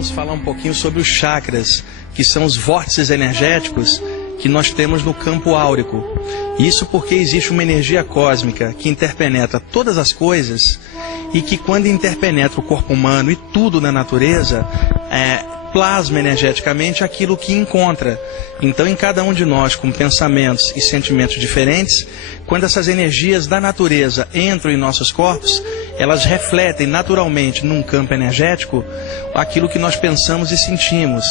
vamos falar um pouquinho sobre os chakras, que são os vórtices energéticos que nós temos no campo áurico. Isso porque existe uma energia cósmica que interpenetra todas as coisas e que, quando interpenetra o corpo humano e tudo na natureza, plasma energeticamente aquilo que encontra. Então, em cada um de nós, com pensamentos e sentimentos diferentes, quando essas energias da natureza entram em nossos corpos, elas refletem naturalmente num campo energético aquilo que nós pensamos e sentimos.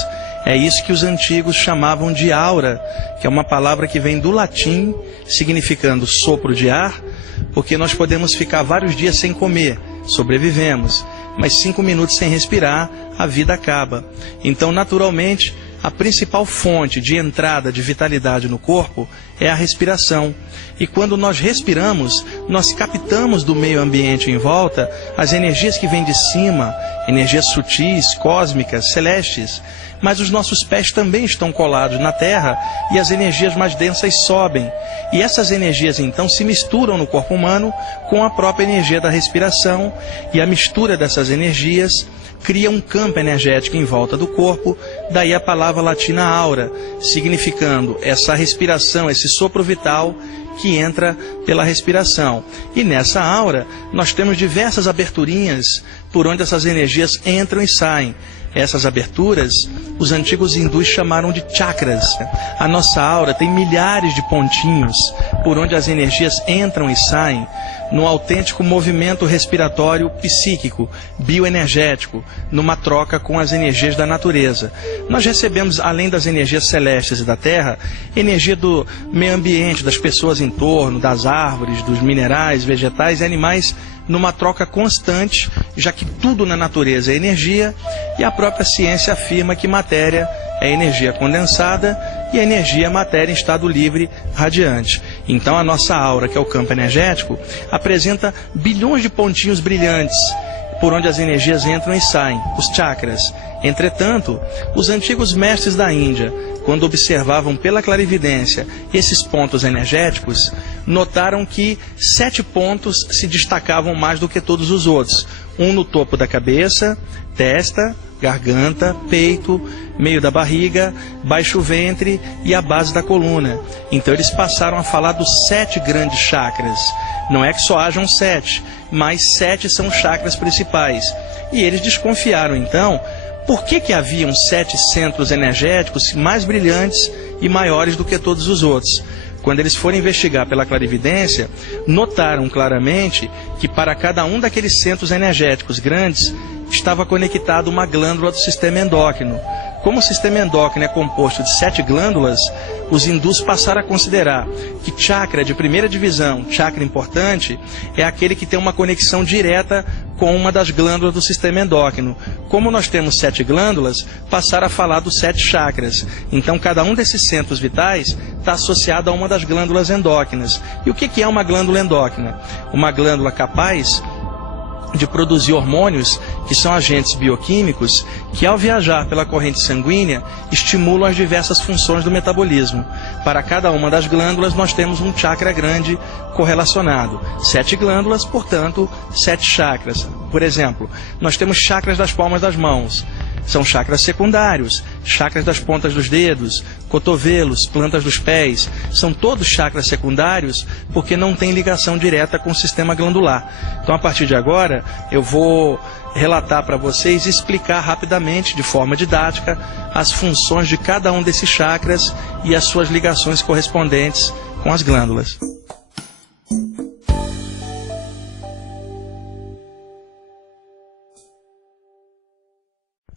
É isso que os antigos chamavam de aura, que é uma palavra que vem do latim, significando sopro de ar, porque nós podemos ficar vários dias sem comer, sobrevivemos, mas 5 minutos sem respirar, a vida acaba. Então, naturalmente, a principal fonte de entrada de vitalidade no corpo é a respiração. E quando nós respiramos, nós captamos do meio ambiente em volta as energias que vêm de cima, energias sutis, cósmicas, celestes. Mas os nossos pés também estão colados na terra e as energias mais densas sobem. E essas energias então se misturam no corpo humano com a própria energia da respiração, e a mistura dessas energias cria um campo energético em volta do corpo, daí a palavra latina aura, significando essa respiração, esse sopro vital que entra pela respiração. E nessa aura nós temos diversas aberturinhas por onde essas energias entram e saem. Essas aberturas, os antigos hindus chamaram de chakras. A nossa aura tem milhares de pontinhos por onde as energias entram e saem num autêntico movimento respiratório psíquico, bioenergético, numa troca com as energias da natureza. Nós recebemos, além das energias celestes e da terra, energia do meio ambiente, das pessoas em torno, das árvores, dos minerais, vegetais e animais, numa troca constante, já que tudo na natureza é energia, e a própria ciência afirma que matéria é energia condensada e a energia é matéria em estado livre radiante. Então a nossa aura, que é o campo energético, apresenta bilhões de pontinhos brilhantes por onde as energias entram e saem, os chakras. Entretanto, os antigos mestres da Índia, quando observavam pela clarividência esses pontos energéticos, notaram que 7 pontos se destacavam mais do que todos os outros. Um no topo da cabeça, testa, garganta, peito, meio da barriga, baixo ventre e a base da coluna. Então eles passaram a falar dos 7 grandes chakras. Não é que só hajam 7, mas 7 são chakras principais. E eles desconfiaram então por que haviam 7 centros energéticos mais brilhantes e maiores do que todos os outros. Quando eles foram investigar pela clarividência, notaram claramente que para cada um daqueles centros energéticos grandes estava conectada uma glândula do sistema endócrino. Como o sistema endócrino é composto de 7 glândulas, os hindus passaram a considerar que chakra de primeira divisão, chakra importante, é aquele que tem uma conexão direta com uma das glândulas do sistema endócrino. Como nós temos 7 glândulas, passaram a falar dos 7 chakras. Então cada um desses centros vitais está associado a uma das glândulas endócrinas. E o que é uma glândula endócrina? Uma glândula capaz de produzir hormônios, que são agentes bioquímicos, que ao viajar pela corrente sanguínea, estimulam as diversas funções do metabolismo. Para cada uma das glândulas nós temos um chakra grande correlacionado. 7 glândulas, portanto, 7 chakras. Por exemplo, nós temos chakras das palmas das mãos. São chakras secundários, chakras das pontas dos dedos, cotovelos, plantas dos pés. São todos chakras secundários porque não tem ligação direta com o sistema glandular. Então, a partir de agora, eu vou relatar para vocês e explicar rapidamente, de forma didática, as funções de cada um desses chakras e as suas ligações correspondentes com as glândulas.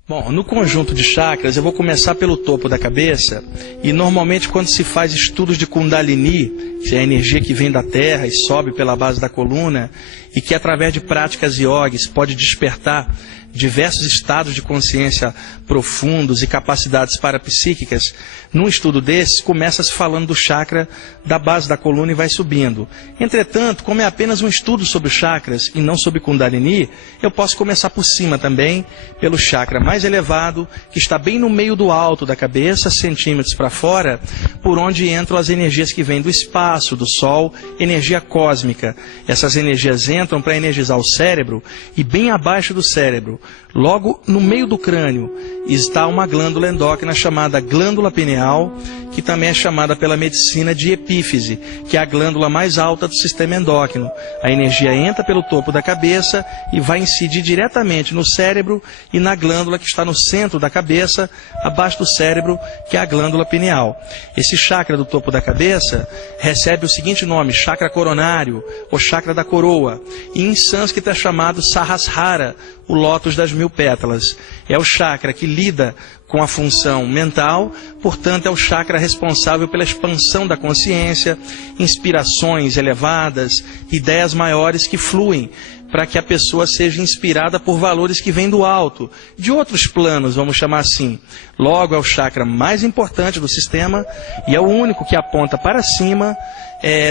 Bom, no conjunto de chakras, eu vou começar pelo topo da cabeça, e normalmente quando se faz estudos de Kundalini, que é a energia que vem da terra e sobe pela base da coluna, e que através de práticas yogis pode despertar diversos estados de consciência profundos e capacidades parapsíquicas, num estudo desses começa-se falando do chakra da base da coluna e vai subindo. Entretanto, como é apenas um estudo sobre os chakras e não sobre Kundalini, eu posso começar por cima também, pelo chakra mais elevado, que está bem no meio do alto da cabeça, centímetros para fora, por onde entram as energias que vêm do espaço, do Sol, energia cósmica. Essas energias entram para energizar o cérebro, e bem abaixo do cérebro, logo no meio do crânio, está uma glândula endócrina chamada glândula pineal, que também é chamada pela medicina de epífise, que é a glândula mais alta do sistema endócrino. A energia entra pelo topo da cabeça e vai incidir diretamente no cérebro e na glândula que está no centro da cabeça, abaixo do cérebro, que é a glândula pineal. Esse chakra do topo da cabeça recebe o seguinte nome, chakra coronário, ou chakra da coroa, e em sânscrito é chamado Sahasrara, o lótus das 1000 pétalas. É o chakra que lida com a função mental, portanto é o chakra responsável pela expansão da consciência, inspirações elevadas, ideias maiores que fluem, para que a pessoa seja inspirada por valores que vêm do alto, de outros planos, vamos chamar assim. Logo, é o chakra mais importante do sistema e é o único que aponta para cima,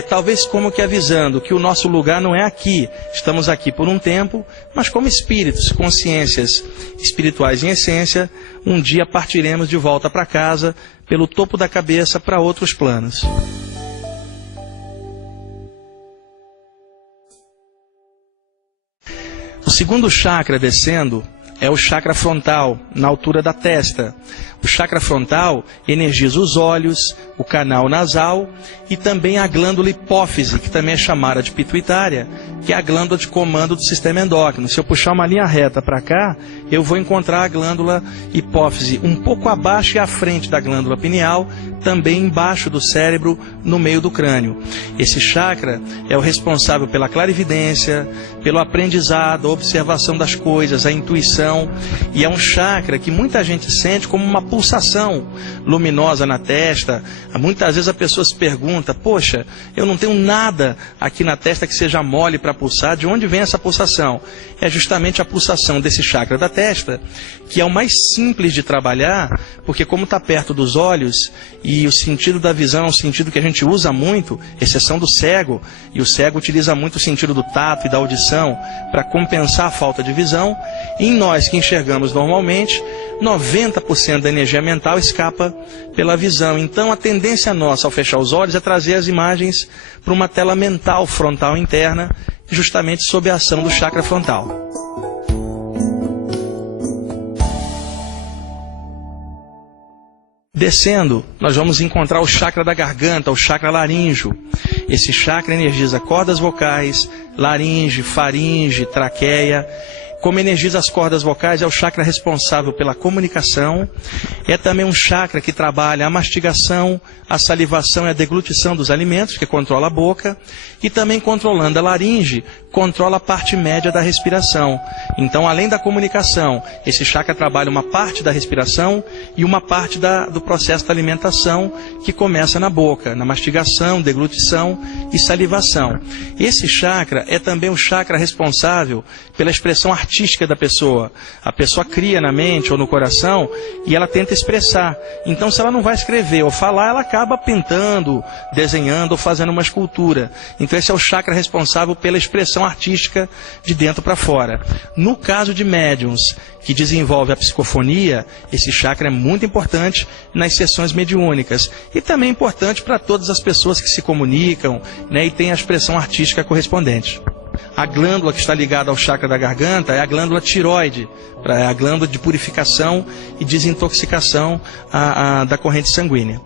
talvez como que avisando que o nosso lugar não é aqui, estamos aqui por um tempo, mas como espíritos, consciências espirituais em essência, um dia partiremos de volta para casa, pelo topo da cabeça, para outros planos. O segundo chakra descendo é o chakra frontal, na altura da testa. O chakra frontal energiza os olhos, o canal nasal e também a glândula hipófise, que também é chamada de pituitária, que é a glândula de comando do sistema endócrino. Se eu puxar uma linha reta para cá, eu vou encontrar a glândula hipófise um pouco abaixo e à frente da glândula pineal, também embaixo do cérebro, no meio do crânio. Esse chakra é o responsável pela clarividência, pelo aprendizado, a observação das coisas, a intuição, e é um chakra que muita gente sente como uma pulsação luminosa na testa. Muitas vezes a pessoa se pergunta, poxa, eu não tenho nada aqui na testa que seja mole para pulsar, de onde vem essa pulsação? É justamente a pulsação desse chakra da testa, que é o mais simples de trabalhar, porque como está perto dos olhos, e o sentido da visão é um sentido que a gente usa muito, exceção do cego, e o cego utiliza muito o sentido do tato e da audição para compensar a falta de visão, e em nós que enxergamos normalmente, 90% da energia mental escapa pela visão. Então a tendência nossa ao fechar os olhos é trazer as imagens para uma tela mental frontal interna, justamente sob a ação do chakra frontal. Descendo, nós vamos encontrar o chakra da garganta, o chakra laríngeo. Esse chakra energiza cordas vocais, laringe, faringe, traqueia. Como energiza as cordas vocais, é o chakra responsável pela comunicação. É também um chakra que trabalha a mastigação, a salivação e a deglutição dos alimentos, que controla a boca. E também controlando a laringe, controla a parte média da respiração. Então, além da comunicação, esse chakra trabalha uma parte da respiração e uma parte do processo da alimentação, que começa na boca, na mastigação, deglutição e salivação. Esse chakra é também o chakra responsável pela expressão artística da pessoa. A pessoa cria na mente ou no coração e ela tenta expressar. Então, se ela não vai escrever ou falar, ela acaba pintando, desenhando ou fazendo uma escultura. Então, esse é o chakra responsável pela expressão artística de dentro para fora. No caso de médiums que desenvolve a psicofonia, esse chakra é muito importante nas sessões mediúnicas e também importante para todas as pessoas que se comunicam, né, e têm a expressão artística correspondente. A glândula que está ligada ao chakra da garganta é a glândula tiroide, é a glândula de purificação e desintoxicação da corrente sanguínea.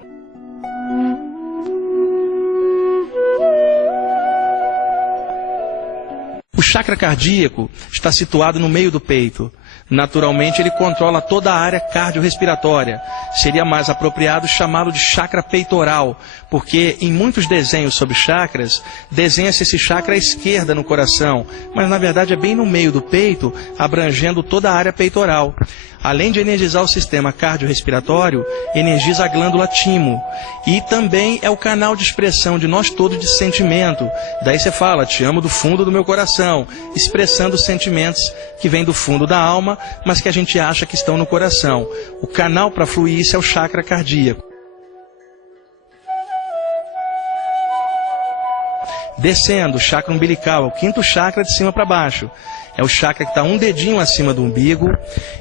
O chakra cardíaco está situado no meio do peito. Naturalmente, ele controla toda a área cardiorrespiratória. Seria mais apropriado chamá-lo de chakra peitoral, porque em muitos desenhos sobre chakras, desenha-se esse chakra à esquerda no coração, mas na verdade é bem no meio do peito, abrangendo toda a área peitoral. Além de energizar o sistema cardiorrespiratório, energiza a glândula timo. E também é o canal de expressão de nós todos de sentimento. Daí você fala, te amo do fundo do meu coração, expressando os sentimentos que vêm do fundo da alma, mas que a gente acha que estão no coração. O canal para fluir isso é o chakra cardíaco. Descendo, o chakra umbilical, é o quinto chakra de cima para baixo. É o chakra que está um dedinho acima do umbigo.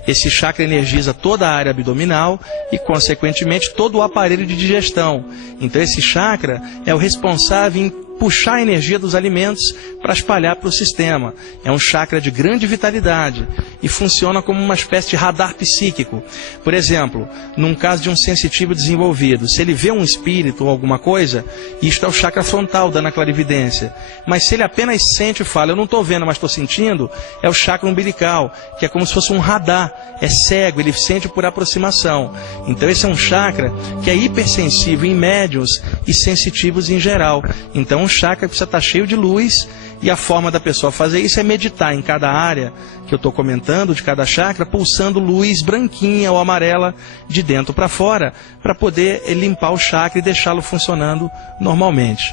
Esse chakra energiza toda a área abdominal e, consequentemente, todo o aparelho de digestão. Então, esse chakra é o responsável puxar a energia dos alimentos para espalhar para o sistema. É um chakra de grande vitalidade e funciona como uma espécie de radar psíquico. Por exemplo, num caso de um sensitivo desenvolvido, se ele vê um espírito ou alguma coisa, isto é o chakra frontal, dando a clarividência. Mas se ele apenas sente e fala, eu não estou vendo, mas estou sentindo, é o chakra umbilical, que é como se fosse um radar, é cego, ele sente por aproximação. Então esse é um chakra que é hipersensível em médiuns e sensitivos em geral. Então um chakra precisa estar cheio de luz, e a forma da pessoa fazer isso é meditar em cada área que eu estou comentando, de cada chakra, pulsando luz branquinha ou amarela de dentro para fora, para poder limpar o chakra e deixá-lo funcionando normalmente.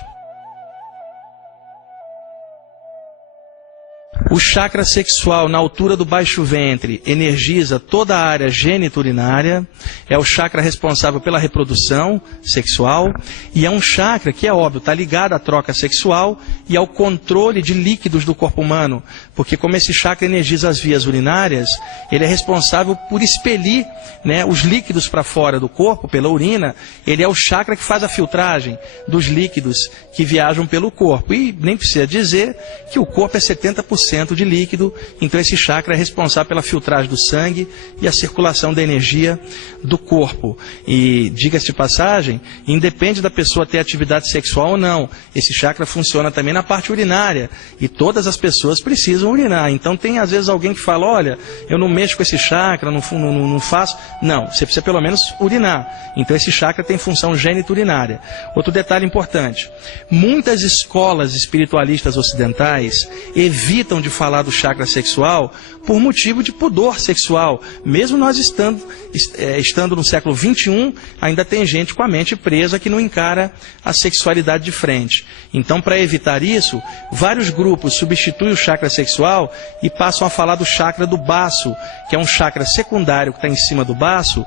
O chakra sexual na altura do baixo ventre energiza toda a área geniturinária, é o chakra responsável pela reprodução sexual e é um chakra que, é óbvio, está ligado à troca sexual e ao controle de líquidos do corpo humano, porque como esse chakra energiza as vias urinárias, ele é responsável por expelir, né, os líquidos para fora do corpo, pela urina. Ele é o chakra que faz a filtragem dos líquidos que viajam pelo corpo. E nem precisa dizer que o corpo é 70% de líquido, então esse chakra é responsável pela filtragem do sangue e a circulação da energia do corpo. E, diga-se de passagem, independe da pessoa ter atividade sexual ou não, esse chakra funciona também na parte urinária, e todas as pessoas precisam urinar. Então tem às vezes alguém que fala, olha, eu não mexo com esse chakra, não faço. Não, você precisa pelo menos urinar. Então esse chakra tem função geniturinária. Outro detalhe importante, muitas escolas espiritualistas ocidentais evitam de falar do chakra sexual por motivo de pudor sexual. Mesmo nós estando no século XXI, ainda tem gente com a mente presa que não encara a sexualidade de frente. Então, para evitar isso, vários grupos substituem o chakra sexual e passam a falar do chakra do baço, que é um chakra secundário que está em cima do baço,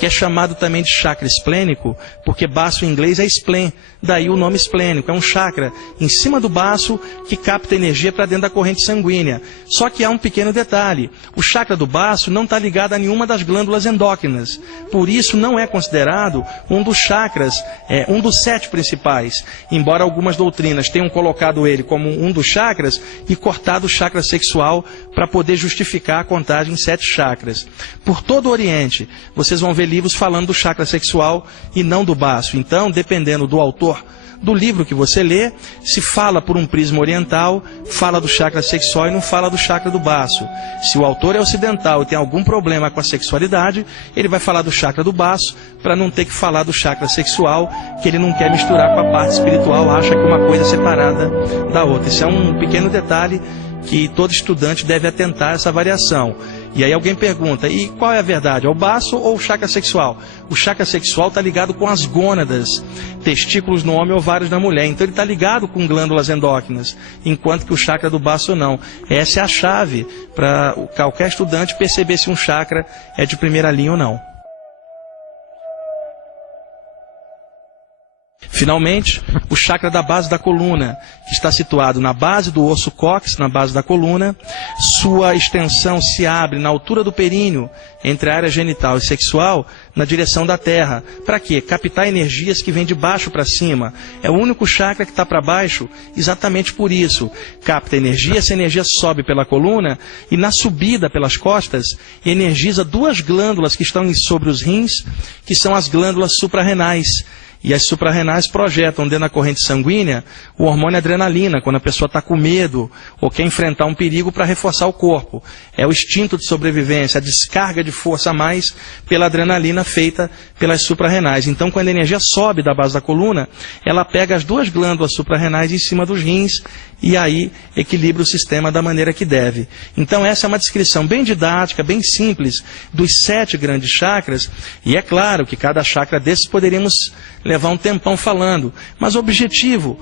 que é chamado também de chakra esplênico, porque baço em inglês é spleen, daí o nome esplênico. É um chakra em cima do baço que capta energia para dentro da corrente sanguínea. Só que há um pequeno detalhe, o chakra do baço não está ligado a nenhuma das glândulas endócrinas, por isso não é considerado um dos chakras, um dos 7 principais, embora algumas doutrinas tenham colocado ele como um dos chakras e cortado o chakra sexual para poder justificar a contagem em 7 chakras. Por todo o Oriente, vocês vão ver livros falando do chakra sexual e não do baço. Então, dependendo do autor do livro que você lê, se fala por um prisma oriental, fala do chakra sexual e não fala do chakra do baço. Se o autor é ocidental e tem algum problema com a sexualidade, ele vai falar do chakra do baço para não ter que falar do chakra sexual, que ele não quer misturar com a parte espiritual, acha que uma coisa é separada da outra. Isso é um pequeno detalhe que todo estudante deve atentar a essa variação. E aí alguém pergunta, e qual é a verdade? É o baço ou o chakra sexual? O chakra sexual está ligado com as gônadas, testículos no homem e ovários na mulher. Então ele está ligado com glândulas endócrinas, enquanto que o chakra do baço não. Essa é a chave para qualquer estudante perceber se um chakra é de primeira linha ou não. Finalmente, o chakra da base da coluna, que está situado na base do osso cóccix, na base da coluna. Sua extensão se abre na altura do períneo, entre a área genital e sexual, na direção da terra. Para quê? Captar energias que vêm de baixo para cima. É o único chakra que está para baixo, exatamente por isso. Capta energia, essa energia sobe pela coluna e na subida pelas costas, energiza 2 glândulas que estão sobre os rins, que são as glândulas suprarrenais. E as suprarrenais projetam dentro da corrente sanguínea o hormônio adrenalina, quando a pessoa está com medo ou quer enfrentar um perigo para reforçar o corpo. É o instinto de sobrevivência, a descarga de força a mais pela adrenalina feita pelas suprarrenais. Então, quando a energia sobe da base da coluna, ela pega as 2 glândulas suprarrenais em cima dos rins e aí equilibra o sistema da maneira que deve. Então, essa é uma descrição bem didática, bem simples, dos 7 grandes chakras. E é claro que cada chakra desses poderíamos levar um tempão falando, mas o objetivo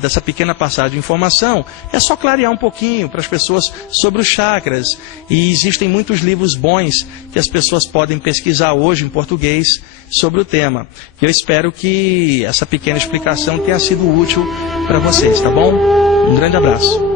dessa pequena passagem de informação é só clarear um pouquinho para as pessoas sobre os chakras, e existem muitos livros bons que as pessoas podem pesquisar hoje em português sobre o tema. Eu espero que essa pequena explicação tenha sido útil para vocês, tá bom? Um grande abraço.